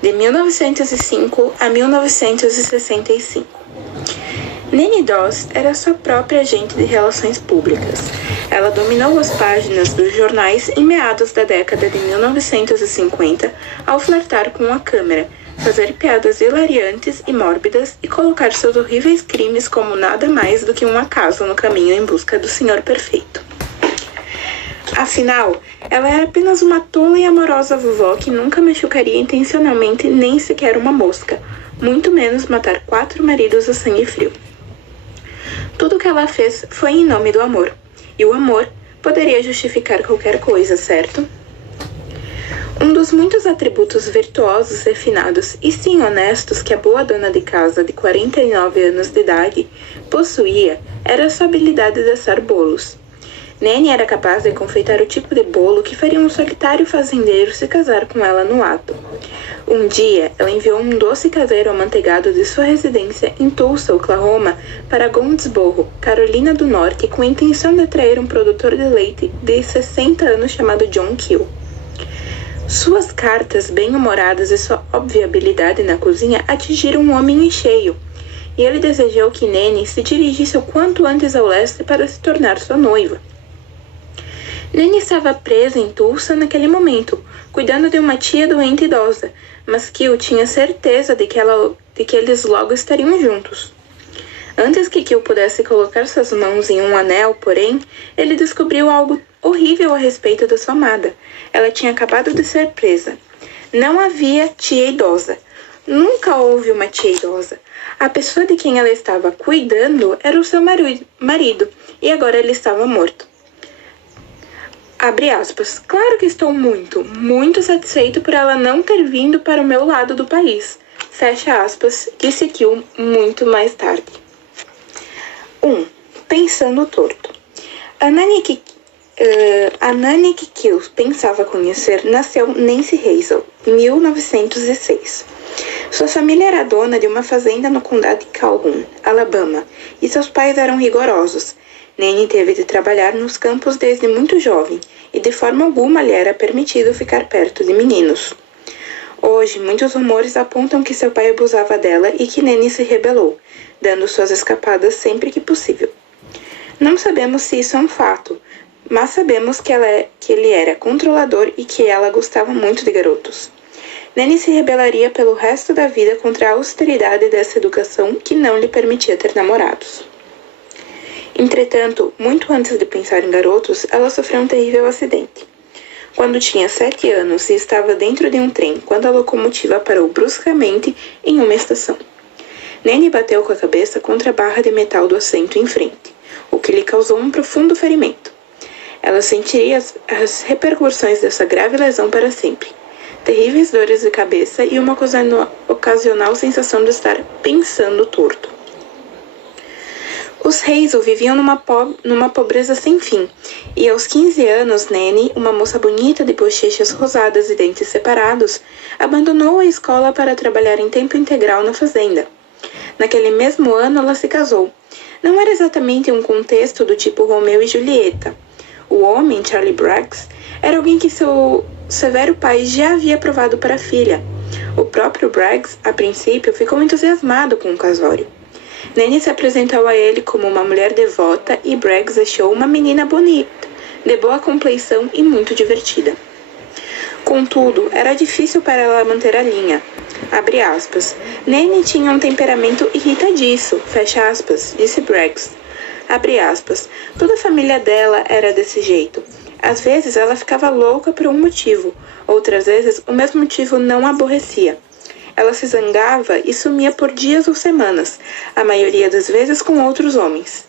de 1905 a 1965. Nanny Doss era sua própria agente de relações públicas. Ela dominou as páginas dos jornais em meados da década de 1950 ao flertar com a câmera, fazer piadas hilariantes e mórbidas e colocar seus horríveis crimes como nada mais do que um acaso no caminho em busca do Senhor Perfeito. Afinal, ela era apenas uma tola e amorosa vovó que nunca machucaria intencionalmente nem sequer uma mosca, muito menos matar 4 maridos a sangue frio. Tudo o que ela fez foi em nome do amor, e o amor poderia justificar qualquer coisa, certo? Um dos muitos atributos virtuosos, refinados e sim honestos que a boa dona de casa de 49 anos de idade possuía era sua habilidade de assar bolos. Nanny era capaz de confeitar o tipo de bolo que faria um solitário fazendeiro se casar com ela no ato. Um dia, ela enviou um doce caseiro amanteigado de sua residência em Tulsa, Oklahoma, para Goldsboro, Carolina do Norte, com a intenção de atrair um produtor de leite de 60 anos chamado John Kill. Suas cartas bem-humoradas e sua óbvia habilidade na cozinha atingiram um homem em cheio, e ele desejou que Nanny se dirigisse o quanto antes ao leste para se tornar sua noiva. Nanny estava presa em Tulsa naquele momento, cuidando de uma tia doente idosa, mas Kill tinha certeza de que eles logo estariam juntos. Antes que Kill pudesse colocar suas mãos em um anel, porém, ele descobriu algo horrível a respeito da sua amada. Ela tinha acabado de ser presa. Não havia tia idosa. Nunca houve uma tia idosa. A pessoa de quem ela estava cuidando era o seu marido, e agora ele estava morto. Abre aspas. Claro que estou muito satisfeito por ela não ter vindo para o meu lado do país. Fecha aspas, disse Kill muito mais tarde. 1. Pensando torto. A Nanny que Kill pensava conhecer nasceu Nancy Hazel, em 1906. Sua família era dona de uma fazenda no condado de Calhoun, Alabama, e seus pais eram rigorosos. Nanny teve de trabalhar nos campos desde muito jovem, e de forma alguma lhe era permitido ficar perto de meninos. Hoje, muitos rumores apontam que seu pai abusava dela e que Nanny se rebelou, dando suas escapadas sempre que possível. Não sabemos se isso é um fato, mas sabemos que ele era controlador e que ela gostava muito de garotos. Nanny se rebelaria pelo resto da vida contra a austeridade dessa educação que não lhe permitia ter namorados. Entretanto, muito antes de pensar em garotos, ela sofreu um terrível acidente. Quando tinha 7 anos e estava dentro de um trem quando a locomotiva parou bruscamente em uma estação. Nanny bateu com a cabeça contra a barra de metal do assento em frente, o que lhe causou um profundo ferimento. Ela sentiria as repercussões dessa grave lesão para sempre. Terríveis dores de cabeça e uma ocasional sensação de estar pensando torto. Os Hazel viviam numa pobreza sem fim, e aos 15 anos, Nanny, uma moça bonita de bochechas rosadas e dentes separados, abandonou a escola para trabalhar em tempo integral na fazenda. Naquele mesmo ano, ela se casou. Não era exatamente um contexto do tipo Romeu e Julieta. O homem, Charlie Braggs, era alguém que seu severo pai já havia aprovado para a filha. O próprio Braggs, a princípio, ficou entusiasmado com o casório. Nanny se apresentou a ele como uma mulher devota e Braggs achou uma menina bonita, de boa compleição e muito divertida. Contudo, era difícil para ela manter a linha. Abre aspas. Nanny tinha um temperamento irritadiço, fecha aspas, disse Braggs. Abre aspas. Toda a família dela era desse jeito. Às vezes ela ficava louca por um motivo, outras vezes o mesmo motivo não a aborrecia. Ela se zangava e sumia por dias ou semanas, a maioria das vezes com outros homens.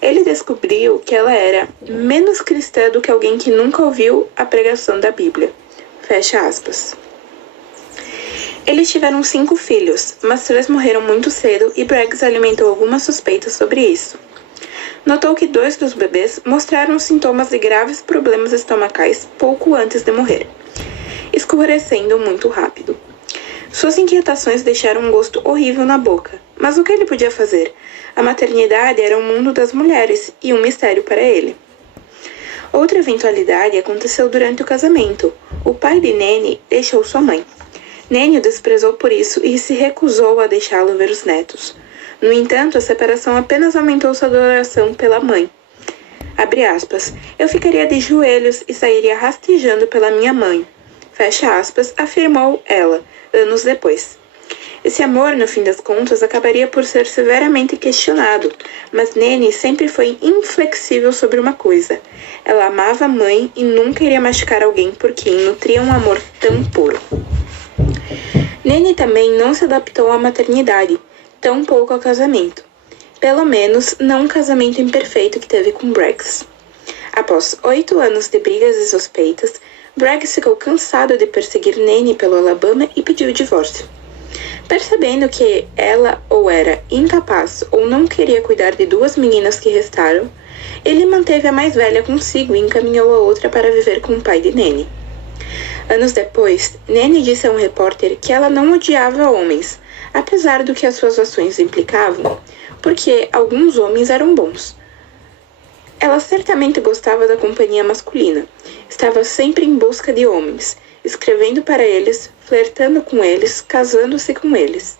Ele descobriu que ela era menos cristã do que alguém que nunca ouviu a pregação da Bíblia. Fecha aspas. Eles tiveram 5 filhos, mas 3 morreram muito cedo e Braggs alimentou algumas suspeitas sobre isso. Notou que 2 dos bebês mostraram sintomas de graves problemas estomacais pouco antes de morrer, escurecendo muito rápido. Suas inquietações deixaram um gosto horrível na boca, mas o que ele podia fazer? A maternidade era o mundo das mulheres e um mistério para ele. Outra eventualidade aconteceu durante o casamento. O pai de Nanny deixou sua mãe. Nanny o desprezou por isso e se recusou a deixá-lo ver os netos. No entanto, a separação apenas aumentou sua adoração pela mãe. Abre aspas, eu ficaria de joelhos e sairia rastejando pela minha mãe. Fecha aspas, afirmou ela, anos depois. Esse amor, no fim das contas, acabaria por ser severamente questionado, mas Nanny sempre foi inflexível sobre uma coisa. Ela amava a mãe e nunca iria machucar alguém por quem nutria um amor tão puro. Nanny também não se adaptou à maternidade, tampouco ao casamento. Pelo menos, não um casamento imperfeito que teve com Braggs. Após 8 anos de brigas e suspeitas, Braggs ficou cansado de perseguir Nanny pelo Alabama e pediu o divórcio. Percebendo que ela ou era incapaz ou não queria cuidar de 2 meninas que restaram, ele manteve a mais velha consigo e encaminhou a outra para viver com o pai de Nanny. Anos depois, Nanny disse a um repórter que ela não odiava homens, apesar do que as suas ações implicavam, porque alguns homens eram bons. Ela certamente gostava da companhia masculina, estava sempre em busca de homens, escrevendo para eles, flertando com eles, casando-se com eles.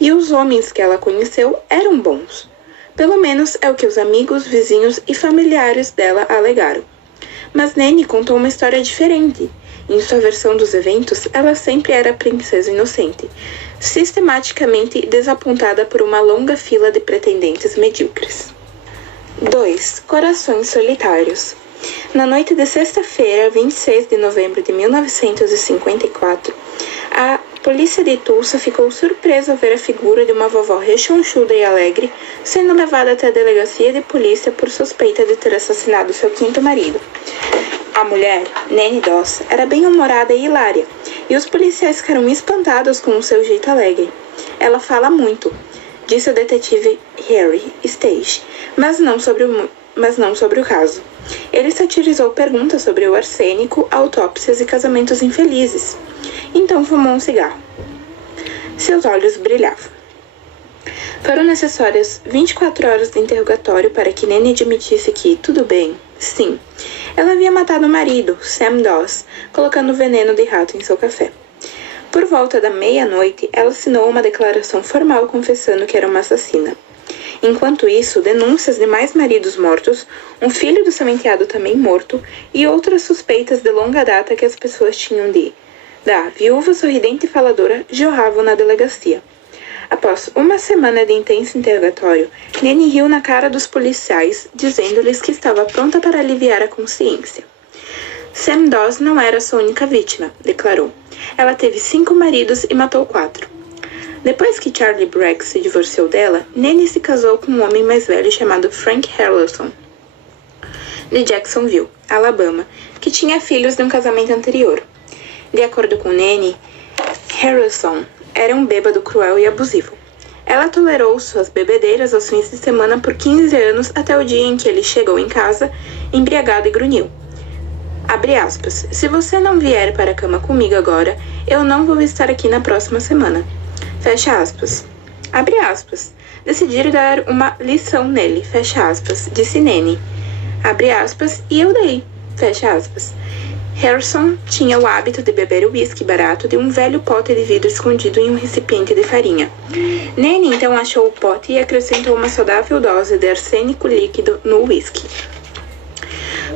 E os homens que ela conheceu eram bons. Pelo menos é o que os amigos, vizinhos e familiares dela alegaram. Mas Nanny contou uma história diferente. Em sua versão dos eventos, ela sempre era a princesa inocente, sistematicamente desapontada por uma longa fila de pretendentes medíocres. 2. Corações solitários. Na noite de sexta-feira, 26 de novembro de 1954, a polícia de Tulsa ficou surpresa ao ver a figura de uma vovó rechonchuda e alegre sendo levada até a delegacia de polícia por suspeita de ter assassinado seu 5º marido. A mulher, Nanny Doss, era bem-humorada e hilária, e os policiais ficaram espantados com o seu jeito alegre. Ela fala muito, disse o detetive Harry Stage, mas não sobre o caso. Ele satirizou perguntas sobre o arsênico, autópsias e casamentos infelizes. Então fumou um cigarro. Seus olhos brilhavam. Foram necessárias 24 horas de interrogatório para que Nanny admitisse que, tudo bem, sim, ela havia matado o marido, Sam Doss, colocando veneno de rato em seu café. Por volta da meia-noite, ela assinou uma declaração formal confessando que era uma assassina. Enquanto isso, denúncias de mais maridos mortos, um filho do sementeado também morto e outras suspeitas de longa data que as pessoas tinham da viúva sorridente e faladora jorravam na delegacia. Após uma semana de intenso interrogatório, Nanny riu na cara dos policiais, dizendo-lhes que estava pronta para aliviar a consciência. Sam Doss não era sua única vítima, declarou. Ela teve 5 maridos e matou 4. Depois que Charlie Braggs se divorciou dela, Nanny se casou com um homem mais velho chamado Frank Harrelson, de Jacksonville, Alabama, que tinha filhos de um casamento anterior. De acordo com Nanny, Harrelson era um bêbado cruel e abusivo. Ela tolerou suas bebedeiras aos fins de semana por 15 anos até o dia em que ele chegou em casa, embriagado e grunhiu. Abre aspas, se você não vier para a cama comigo agora, eu não vou estar aqui na próxima semana. Fecha aspas. Abre aspas. Decidi dar uma lição nele, fecha aspas, disse Nanny. Abre aspas, e eu dei, fecha aspas. Harrison tinha o hábito de beber o uísque barato de um velho pote de vidro escondido em um recipiente de farinha. Nanny então achou o pote e acrescentou uma saudável dose de arsênico líquido no uísque.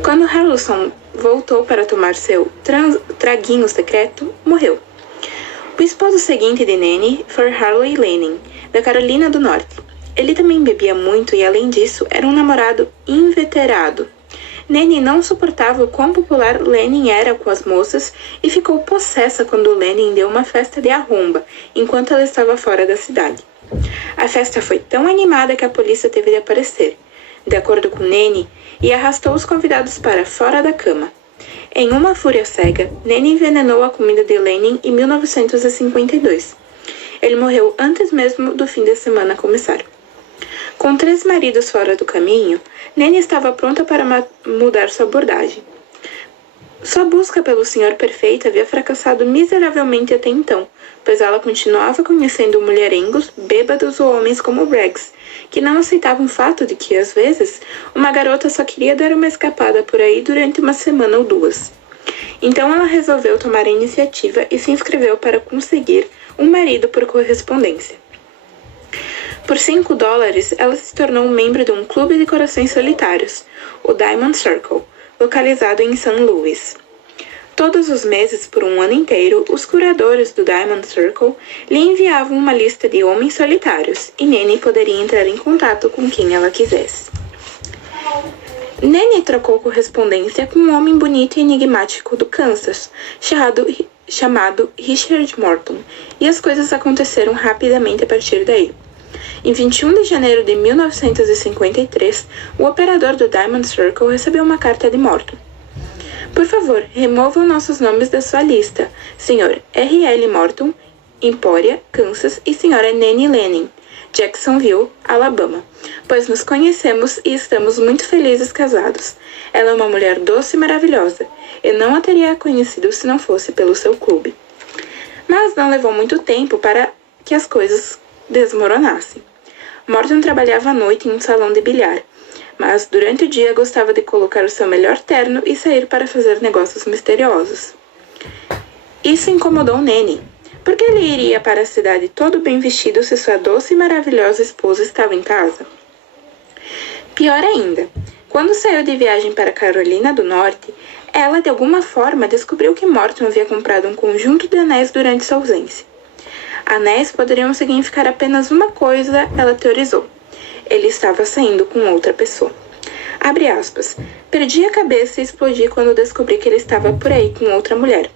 Quando Harrison voltou para tomar seu traguinho secreto, morreu. O esposo seguinte de Nanny foi Harley Lanning, da Carolina do Norte. Ele também bebia muito e, além disso, era um namorado inveterado. Nanny não suportava o quão popular Lanning era com as moças e ficou possessa quando Lanning deu uma festa de arromba, enquanto ela estava fora da cidade. A festa foi tão animada que a polícia teve de aparecer, de acordo com Nanny, e arrastou os convidados para fora da cama. Em uma fúria cega, Nanny envenenou a comida de Lanning em 1952. Ele morreu antes mesmo do fim de semana começar. Com 3 maridos fora do caminho, Nanny estava pronta para mudar sua abordagem. Sua busca pelo senhor perfeito havia fracassado miseravelmente até então, pois ela continuava conhecendo mulherengos, bêbados ou homens como Braggs, que não aceitavam o fato de que, às vezes, uma garota só queria dar uma escapada por aí durante uma semana ou 2. Então ela resolveu tomar a iniciativa e se inscreveu para conseguir um marido por correspondência. Por $5, ela se tornou um membro de um clube de corações solitários, o Diamond Circle, localizado em St. Louis. Todos os meses, por um ano inteiro, os curadores do Diamond Circle lhe enviavam uma lista de homens solitários e Nanny poderia entrar em contato com quem ela quisesse. Nanny trocou correspondência com um homem bonito e enigmático do Kansas, chamado Richard Morton, e as coisas aconteceram rapidamente a partir daí. Em 21 de janeiro de 1953, o operador do Diamond Circle recebeu uma carta de Morton. Por favor, removam nossos nomes da sua lista, Sr. R.L. Morton, Emporia, Kansas, e Sra. Nanny Lanning, Jacksonville, Alabama, pois nos conhecemos e estamos muito felizes casados. Ela é uma mulher doce e maravilhosa. Eu não a teria conhecido se não fosse pelo seu clube. Mas não levou muito tempo para que as coisas desmoronassem. Morton trabalhava à noite em um salão de bilhar, mas durante o dia gostava de colocar o seu melhor terno e sair para fazer negócios misteriosos. Isso incomodou Nanny, porque ele iria para a cidade todo bem vestido se sua doce e maravilhosa esposa estava em casa. Pior ainda, quando saiu de viagem para Carolina do Norte, ela de alguma forma descobriu que Morton havia comprado um conjunto de anéis durante sua ausência. Anéis poderiam significar apenas uma coisa, ela teorizou. Ele estava saindo com outra pessoa. Abre aspas. Perdi a cabeça e explodi quando descobri que ele estava por aí com outra mulher.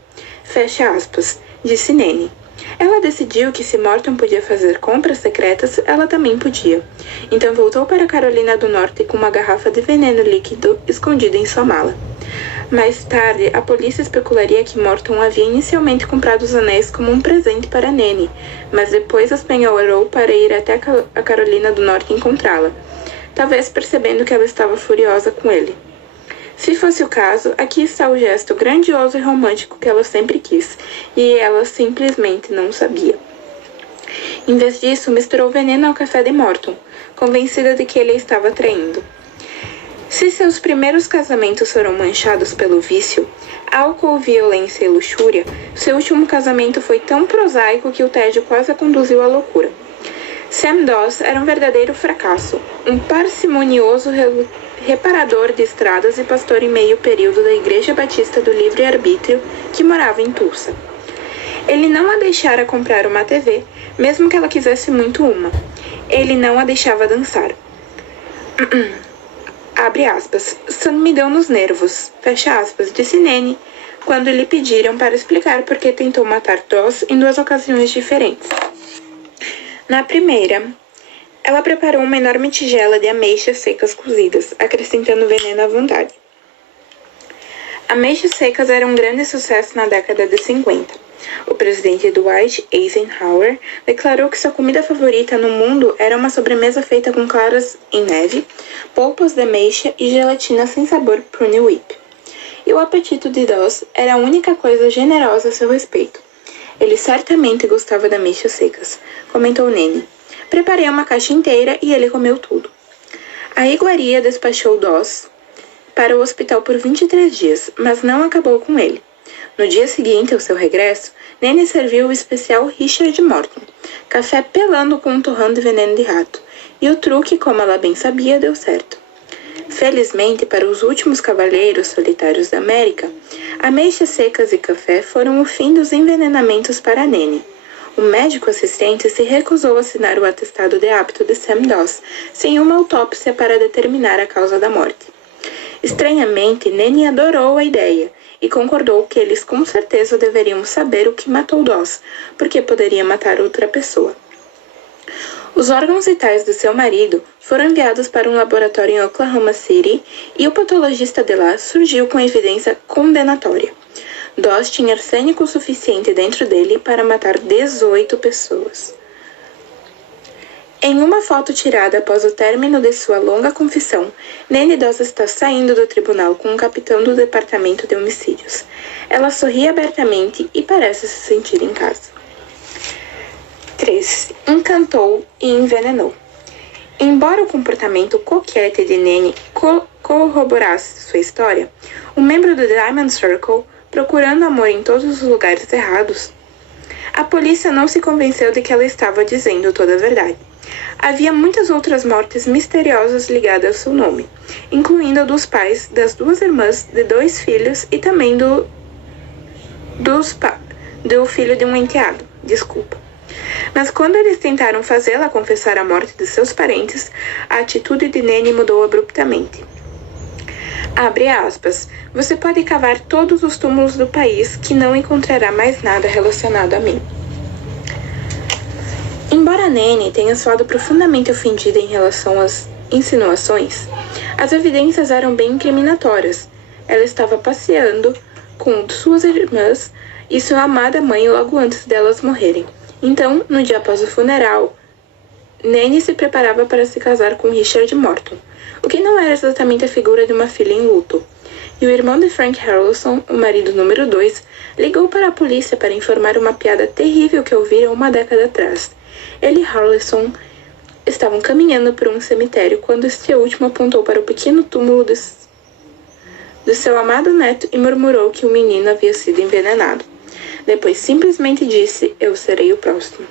Fecha aspas, disse Nanny. Ela decidiu que se Morton podia fazer compras secretas, ela também podia. Então voltou para Carolina do Norte com uma garrafa de veneno líquido escondida em sua mala. Mais tarde, a polícia especularia que Morton havia inicialmente comprado os anéis como um presente para Nanny, mas depois as penhorou para ir até a Carolina do Norte encontrá-la, talvez percebendo que ela estava furiosa com ele. Se fosse o caso, aqui está o gesto grandioso e romântico que ela sempre quis, e ela simplesmente não sabia. Em vez disso, misturou veneno ao café de Morton, convencida de que ele a estava traindo. Se seus primeiros casamentos foram manchados pelo vício, álcool, violência e luxúria, seu último casamento foi tão prosaico que o tédio quase a conduziu à loucura. Sam Doss era um verdadeiro fracasso, um parcimonioso reparador de estradas e pastor em meio período da Igreja Batista do Livre-Arbítrio, que morava em Tulsa. Ele não a deixara comprar uma TV, mesmo que ela quisesse muito uma. Ele não a deixava dançar. Abre aspas. Sam me deu nos nervos. Fecha aspas, disse Nanny, quando lhe pediram para explicar por que tentou matar Doss em 2 ocasiões diferentes. Na primeira, ela preparou uma enorme tigela de ameixas secas cozidas, acrescentando veneno à vontade. Ameixas secas eram um grande sucesso na década de 50. O presidente Dwight Eisenhower declarou que sua comida favorita no mundo era uma sobremesa feita com claras em neve, polpas de ameixa e gelatina sem sabor Prune Whip. E o apetite de Doss era a única coisa generosa a seu respeito. Ele certamente gostava de ameixas secas, comentou Nanny. Preparei uma caixa inteira e ele comeu tudo. A iguaria despachou Doss para o hospital por 23 dias, mas não acabou com ele. No dia seguinte ao seu regresso, Nanny serviu o especial Richard Morton, café pelando com um torrão de veneno de rato, e o truque, como ela bem sabia, deu certo. Felizmente para os últimos cavalheiros solitários da América, ameixas secas e café foram o fim dos envenenamentos para Nanny. O médico assistente se recusou a assinar o atestado de óbito de Sam Doss, sem uma autópsia para determinar a causa da morte. Estranhamente, Nanny adorou a ideia e concordou que eles com certeza deveriam saber o que matou Doss, porque poderia matar outra pessoa. Os órgãos vitais do seu marido foram enviados para um laboratório em Oklahoma City e o patologista de lá surgiu com evidência condenatória. Doss tinha arsênico suficiente dentro dele para matar 18 pessoas. Em uma foto tirada após o término de sua longa confissão, Nanny Doss está saindo do tribunal com o capitão do departamento de homicídios. Ela sorri abertamente e parece se sentir em casa. 3. Encantou e envenenou. Embora o comportamento coquete de Nanny corroborasse sua história, um membro do Diamond Circle, procurando amor em todos os lugares errados? A polícia não se convenceu de que ela estava dizendo toda a verdade. Havia muitas outras mortes misteriosas ligadas ao seu nome, incluindo a dos pais, das 2 irmãs, de 2 filhos e também do filho de um enteado. Mas quando eles tentaram fazê-la confessar a morte de seus parentes, a atitude de Nanny mudou abruptamente. Abre aspas. Você pode cavar todos os túmulos do país que não encontrará mais nada relacionado a mim. Embora Nanny tenha soado profundamente ofendida em relação às insinuações, as evidências eram bem incriminatórias. Ela estava passeando com suas irmãs e sua amada mãe logo antes delas morrerem. Então, no dia após o funeral, Nanny se preparava para se casar com Richard Morton, o que não era exatamente a figura de uma filha em luto. E o irmão de Frank Harrelson, o marido número 2, ligou para a polícia para informar uma piada terrível que ouvira 1 década atrás. Ele e Harrelson estavam caminhando por um cemitério quando este último apontou para o pequeno túmulo de seu amado neto e murmurou que o menino havia sido envenenado. Depois simplesmente disse, eu serei o próximo.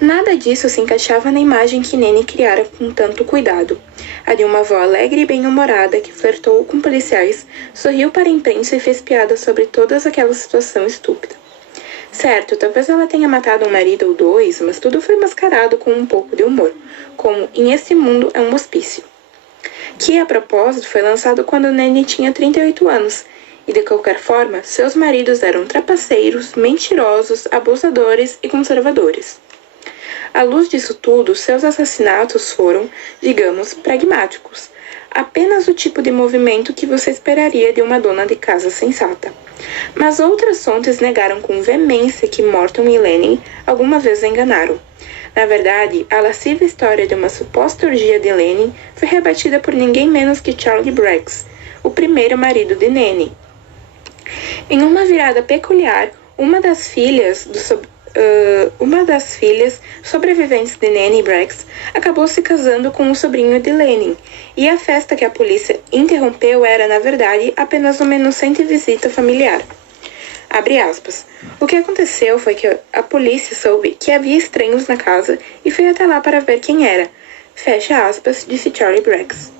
Nada disso se encaixava na imagem que Nanny criara com tanto cuidado. A de uma avó alegre e bem-humorada que flertou com policiais, sorriu para a imprensa e fez piada sobre toda aquela situação estúpida. Certo, talvez ela tenha matado um marido ou 2, mas tudo foi mascarado com um pouco de humor, como Em Esse Mundo é um Hospício, que, a propósito, foi lançado quando Nanny tinha 38 anos, e de qualquer forma, seus maridos eram trapaceiros, mentirosos, abusadores e conservadores. À luz disso tudo, seus assassinatos foram, digamos, pragmáticos, apenas o tipo de movimento que você esperaria de uma dona de casa sensata. Mas outras fontes negaram com veemência que Morton e Lanning alguma vez a enganaram. Na verdade, a lasciva história de uma suposta orgia de Lanning foi rebatida por ninguém menos que Charlie Braggs, o primeiro marido de Nanny. Em uma virada peculiar, uma das filhas sobreviventes de Nanny Braggs acabou se casando com um sobrinho de Lanning, e a festa que a polícia interrompeu era, na verdade, apenas uma inocente visita familiar. Abre aspas. O que aconteceu foi que a polícia soube que havia estranhos na casa e foi até lá para ver quem era. Fecha aspas, disse Charlie Braggs.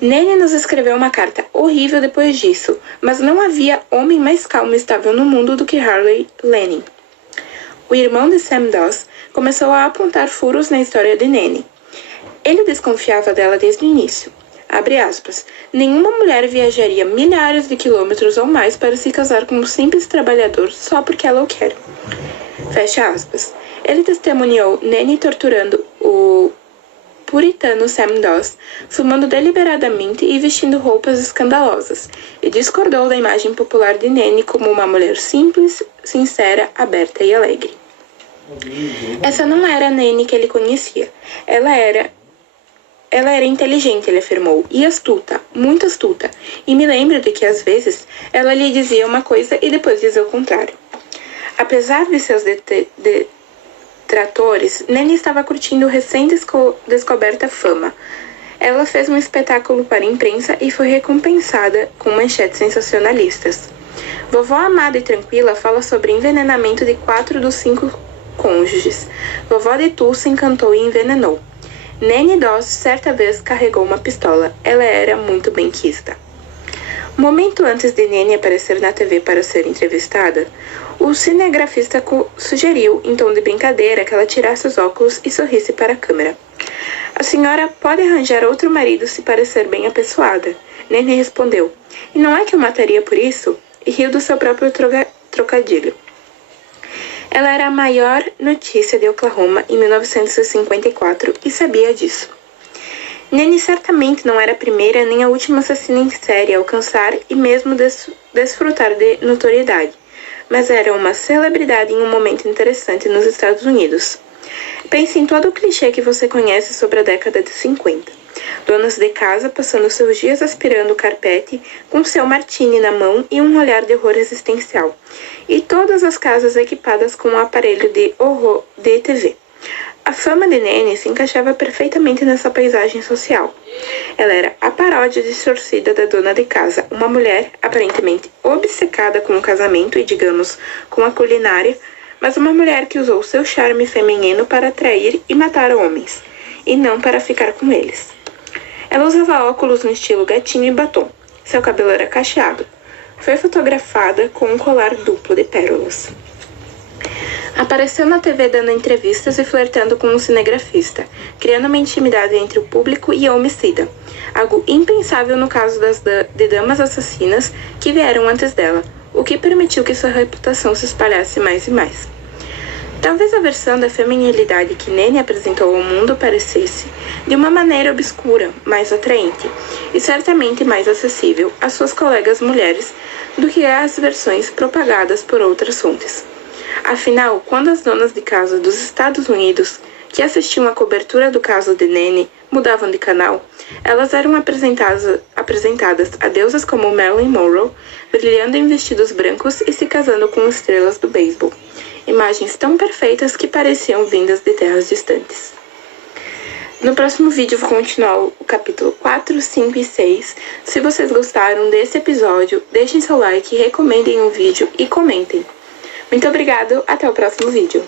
Nanny nos escreveu uma carta horrível depois disso, mas não havia homem mais calmo e estável no mundo do que Harley Lanning. O irmão de Sam Doss começou a apontar furos na história de Nanny. Ele desconfiava dela desde o início. Abre aspas. Nenhuma mulher viajaria milhares de quilômetros ou mais para se casar com um simples trabalhador só porque ela o quer. Fecha aspas. Ele testemunhou Nanny torturando o puritano Sam Doss, fumando deliberadamente e vestindo roupas escandalosas, e discordou da imagem popular de Nanny como uma mulher simples, sincera, aberta e alegre. Essa não era a Nanny que ele conhecia. Ela era inteligente, ele afirmou, e astuta, muito astuta, e me lembro de que às vezes ela lhe dizia uma coisa e depois dizia o contrário. Apesar de seus detratores, Nanny estava curtindo recém-descoberta fama. Ela fez um espetáculo para a imprensa e foi recompensada com manchetes sensacionalistas. Vovó amada e tranquila fala sobre envenenamento de 4 dos 5 cônjuges. Vovó de Tulsa encantou e envenenou. Nanny Doss certa vez carregou uma pistola. Ela era muito benquista. Momento antes de Nanny aparecer na TV para ser entrevistada, o cinegrafista sugeriu, em tom de brincadeira, que ela tirasse os óculos e sorrisse para a câmera. A senhora pode arranjar outro marido se parecer bem apessoada. Nanny respondeu, e não é que eu mataria por isso? E riu do seu próprio trocadilho. Ela era a maior notícia de Oklahoma em 1954 e sabia disso. Nanny certamente não era a primeira nem a última assassina em série a alcançar e mesmo desfrutar de notoriedade, mas era uma celebridade em um momento interessante nos Estados Unidos. Pense em todo o clichê que você conhece sobre a década de 50. Donas de casa passando seus dias aspirando o carpete, com seu martini na mão e um olhar de horror existencial. E todas as casas equipadas com um aparelho de horror de TV. A fama de Nanny se encaixava perfeitamente nessa paisagem social. Ela era a paródia distorcida da dona de casa, uma mulher aparentemente obcecada com o casamento e, digamos, com a culinária, mas uma mulher que usou seu charme feminino para atrair e matar homens, e não para ficar com eles. Ela usava óculos no estilo gatinho e batom. Seu cabelo era cacheado. Foi fotografada com um colar duplo de pérolas. Apareceu na TV dando entrevistas e flertando com um cinegrafista, criando uma intimidade entre o público e a homicida, algo impensável no caso de damas assassinas que vieram antes dela, o que permitiu que sua reputação se espalhasse mais e mais. Talvez a versão da feminilidade que Nanny apresentou ao mundo parecesse, de uma maneira obscura, mais atraente, e certamente mais acessível às suas colegas mulheres do que as versões propagadas por outras fontes. Afinal, quando as donas de casa dos Estados Unidos, que assistiam à cobertura do caso de Nanny, mudavam de canal, elas eram apresentadas a deusas como Marilyn Monroe, brilhando em vestidos brancos e se casando com estrelas do beisebol. Imagens tão perfeitas que pareciam vindas de terras distantes. No próximo vídeo eu vou continuar o capítulo 4, 5 e 6. Se vocês gostaram desse episódio, deixem seu like, recomendem o vídeo e comentem. Muito obrigado, até o próximo vídeo.